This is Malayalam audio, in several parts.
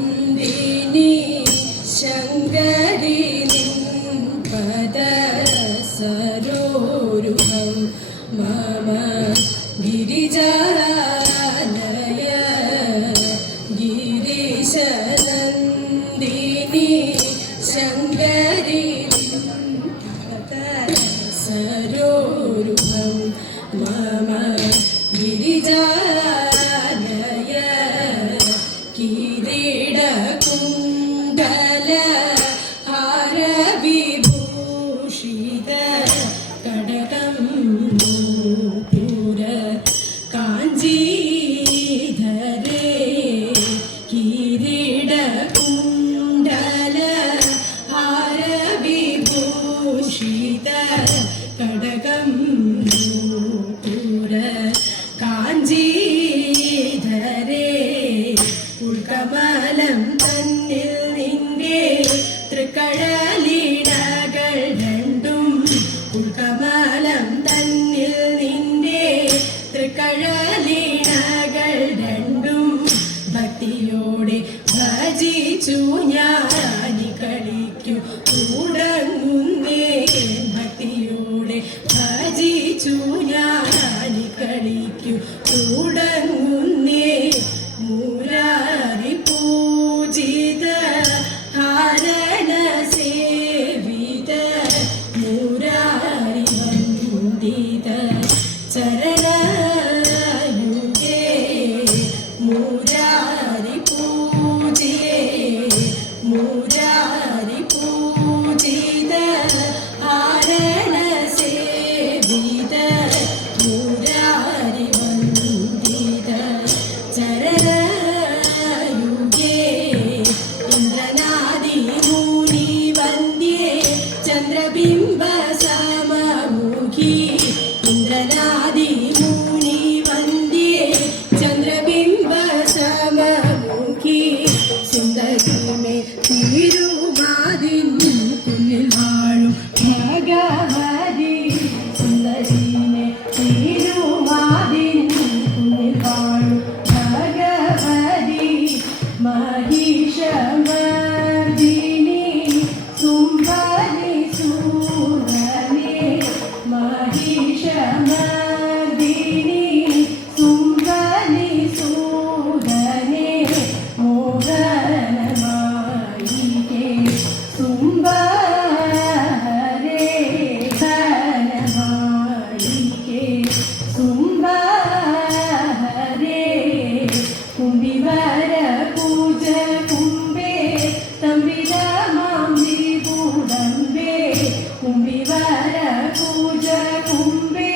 गिरीशनन्दिनी शङ्करि पदसरोरुहं मम गिरिजालय गिरीशनन्दिनी शङ्करि पदसरोरुहं मम गिरिजालय किरीटकुण्डल हारविभूषित कडकं नूपुर काञ्जीधरे किरीटकुण्डल हारविभूषित कडकं नूपुर കാഞ്ചീധരേ ഉൾക്കമലം തന്നിൽ നിന്റെ തൃക്കഴലിടകൾ രണ്ടും ഉൾക്കമലം തന്നിൽ നിന്റെ തൃക്കഴലിടകൾ രണ്ടും ഭക്തിയോടെ ഭജിച്ചു ഞാനി കളിക്കും തുടങ്ങുന്നേ ഭക്തിയോടെ ഭജിച്ചു ഞാനി കളിക്കും തുടങ്ങുന്നേ മുരാരി പൂജിത ഹരണ സേവിത മുരാരി വന്ദിത ചരണയുഗേ മുരാരി പൂജിയേ മുരാരി പൂജിത ഹരണ സേവിത മുരാരി വന്ദിത ചരണയുഗേ ഇന്ദ്രനാദി മുനി വന്ദ്യേ ചന്ദ്രബിംബ സമമുഖി ഇന്ദ്രനാദി മുനി വന്ദ്യേ ചന്ദ്രബിംബ സമമുഖി സുന്ദരിമേ തിരുമാതിൻ കുന്നിൽ വാഴും ഭഗവതി സുന്ദരിമേ തിരുമാതിൻ കുന്നിൽ വാഴും ഭഗവതി മഹിഷമർദിനി സുംബരി സൂരനെ മഹിഷമർദിനി സുംബരി സൂരനെ മോഹനമായികേ സുംബരേ ധനമായികേ സുംബരേ കുംഭിവര പൂജ കുംഭേ സ്തംഭിതമാം ത്രിപുടംബേ കുംഭിവര പൂജ കുംഭേ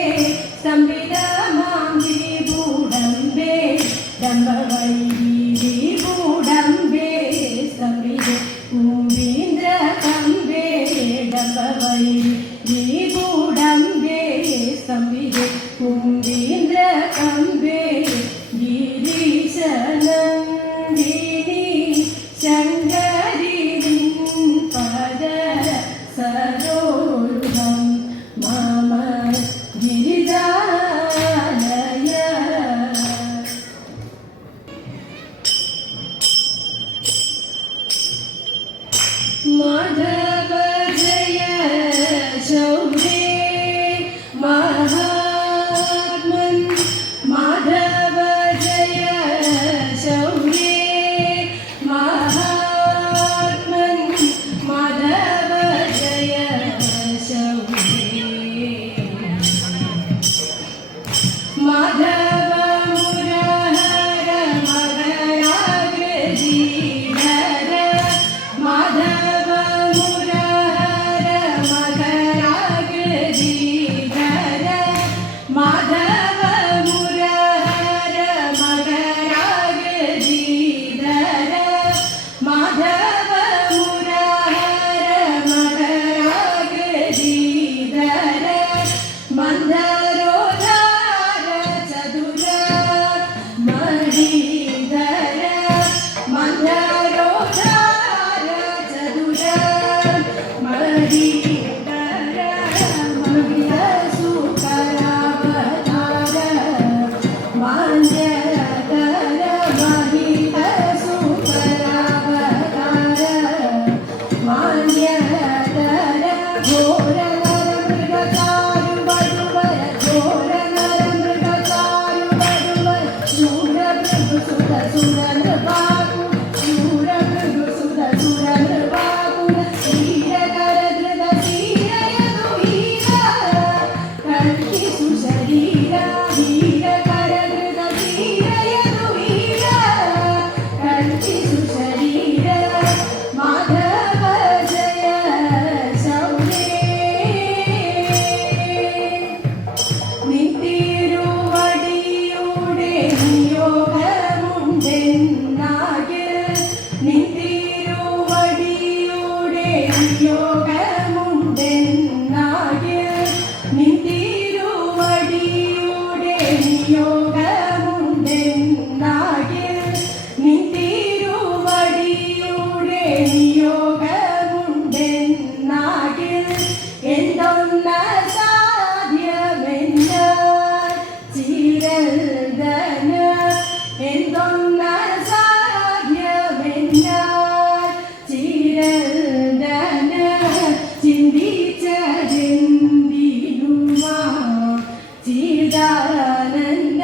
നിയോഗമുണ്ടെന്നാകിൽ നിൻ തിരുവടിയുടെ നിയോഗമുണ്ടെന്നാകിൽ എന്തൊന്ന സാധ്യമെന്നാൽ ചിരൽദന എന്തൊന്ന സാധ്യമെന്നാൽ ചിരൽദന ചിന്തിച്ചതെന്തിനുമാ ചിദാനന്ദ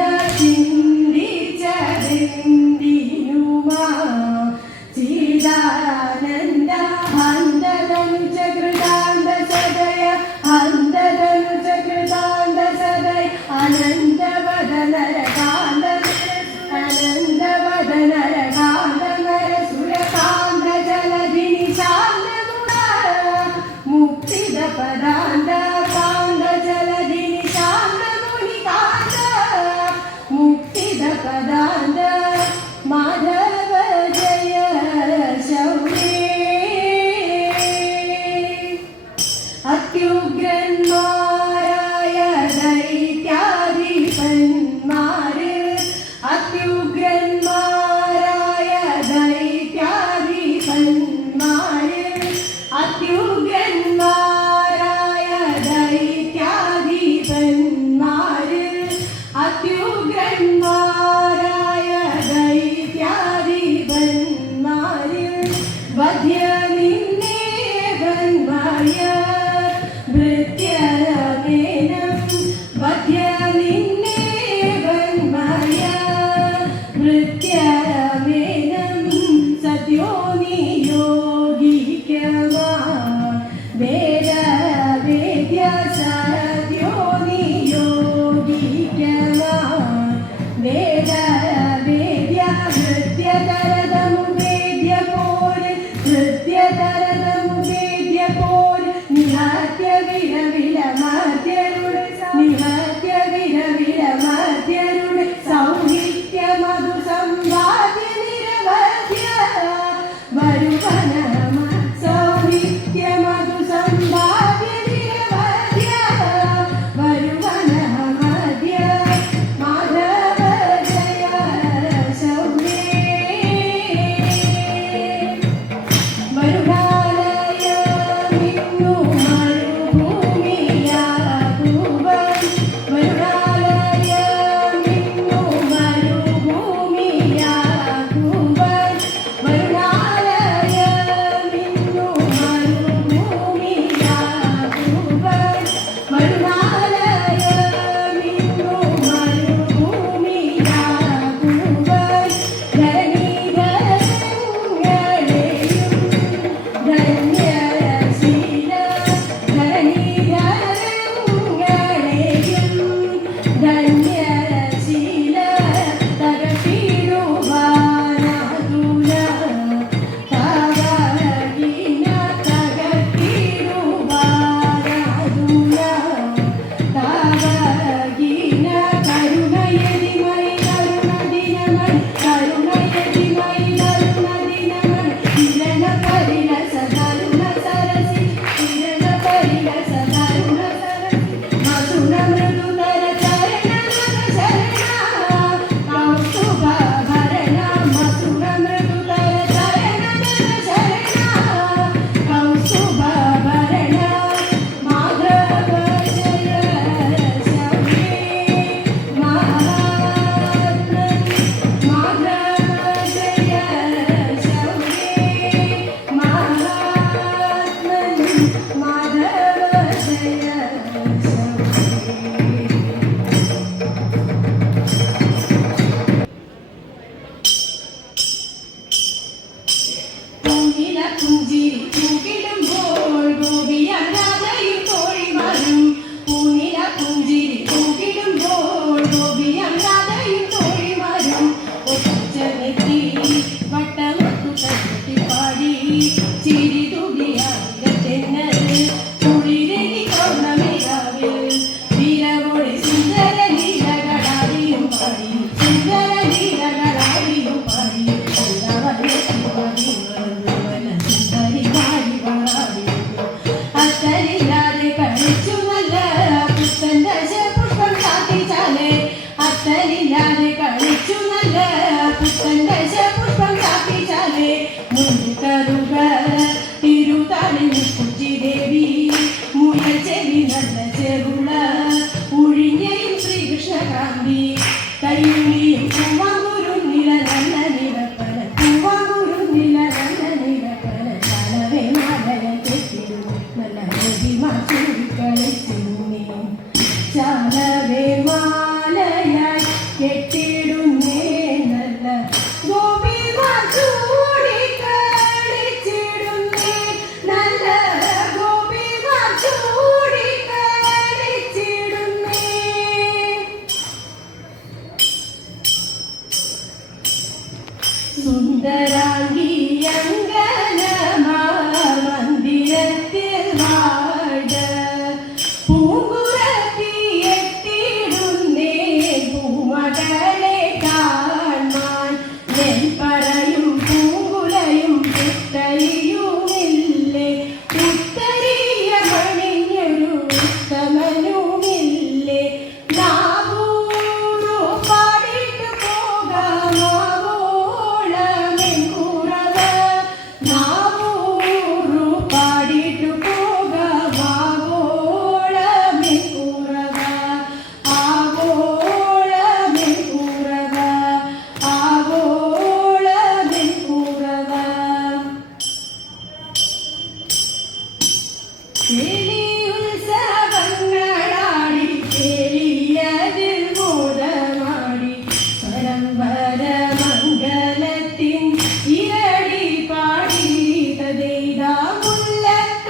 പത്തലില്ലാതെ കളിച്ചു നല്ല പുത്തൻ ദശപുഷ്പം ചാപ്പിച്ചാലേ മുൻകറുക തിരുതാളി കുച്ചി ദേവി മുയൽ ചെവി നല്ല ചെറുള ഉഴിഞ്ഞയും ശ്രീകൃഷ്ണകാന്തി കയ്യുളിയും പൂവാങ്കുരു നില നല്ല നിലപ്പന പൂവാങ്കുരു നില നല്ല നിലപ്പന ചാലവേ മാലയ തെറ്റിടും നല്ല ഗോപിമാ ചൂടിക്കളിച്ചിരുന്നേ ചാലവേ മാലയായി കെട്ടിടുന്നേ നല്ല ഗോപിമാ ചൂടിക്കളിച്ചിടുന്നേ നല്ല ഗോപിമാ ചൂടിക്കളിച്ചിടുന്നേ സുന്ദരാംഗി അങ്കനമാർ മന്ദിരത്തിൽ വാഴ പൂങ്കുറത്തി എത്തിടുന്നേ പൂമകളെ കാണാൻ നെൽപ്പറയും പൂങ്കുലയും പുത്തരിയുമില്ലേ പുത്തരിയ മണിഞ്ഞൊരു ഉത്തമനുമില്ലേ നാവൂരു പാടിട്ട് പോകാമാവോളമെൻ കുറവ നാവൂരു പാടിട്ട് പോകാമാവോളമെൻ കുറവ ആവോളമെൻ കുറവ ആവോളമെൻ കുറവ ഉത്സവങ്ങളാടി ചെലിയതിൽ മോദമാടി പരമ്പര മംഗലത്തിൻ ഇരടി പാടി തദേതാ മുല്ലക്കരവലം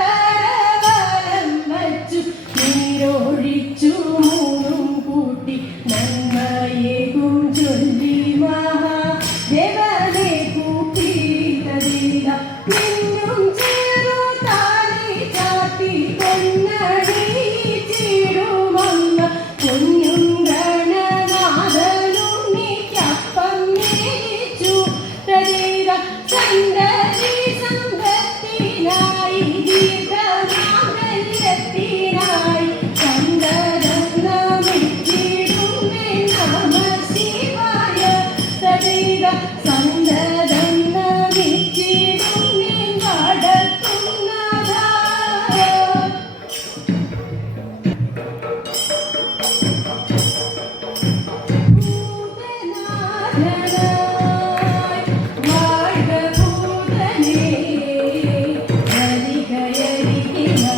വച്ചു നീരൊഴിച്ചു മൂന്നും കൂട്ടി നന്മയേകും ചൊല്ലി മഹാദേവനെ കൂട്ടി തദേതാ മിന്നും ചേരു താലി ചാത്തി പൊന്നണിച്ചിടുമമ്മ പൊന്നും ഗണനാഥനുണ്ണിക്കപ്പം മേയിച്ചു തരീക സന്തതി സമ്പത്തിനായി ദീർഘമാംഗല്യത്തിനായി സന്തതം നമിച്ചിടുമേ നമഃ ശിവായ തരീക സന്തതം നമിച്ചിടുമേ വടക്കുംനാഥ ഭൂതനാഥനായി വാഴ്ക ഭൂതനേ ഹരികയരികിനായി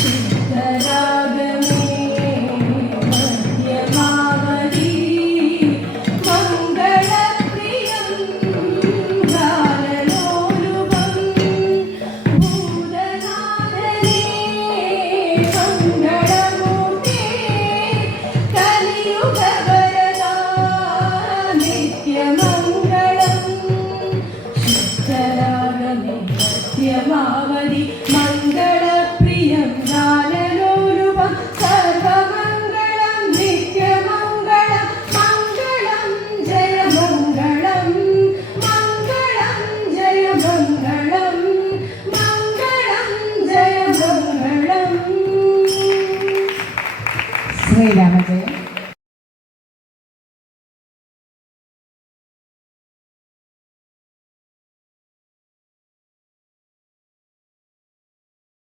ശുദ്ധരാഗമേ മധ്യമാവതി മംഗളപ്രിയം ഗാനലോലുപം ഭൂതനാഥനേ മംഗളമൂർത്തേ കലിയുഗവരദാ നിത്യമംഗളം ശുദ്ധരാഗമേ മധ്യമാവതി മംഗളപ്രിയം ഗാനലോലുപം സർവമംഗളം നിത്യമംഗളം മംഗളം ജയമംഗളം മംഗളം ജയമംഗളം മംഗളം ജയമംഗളം ശ്രീരാമജയം.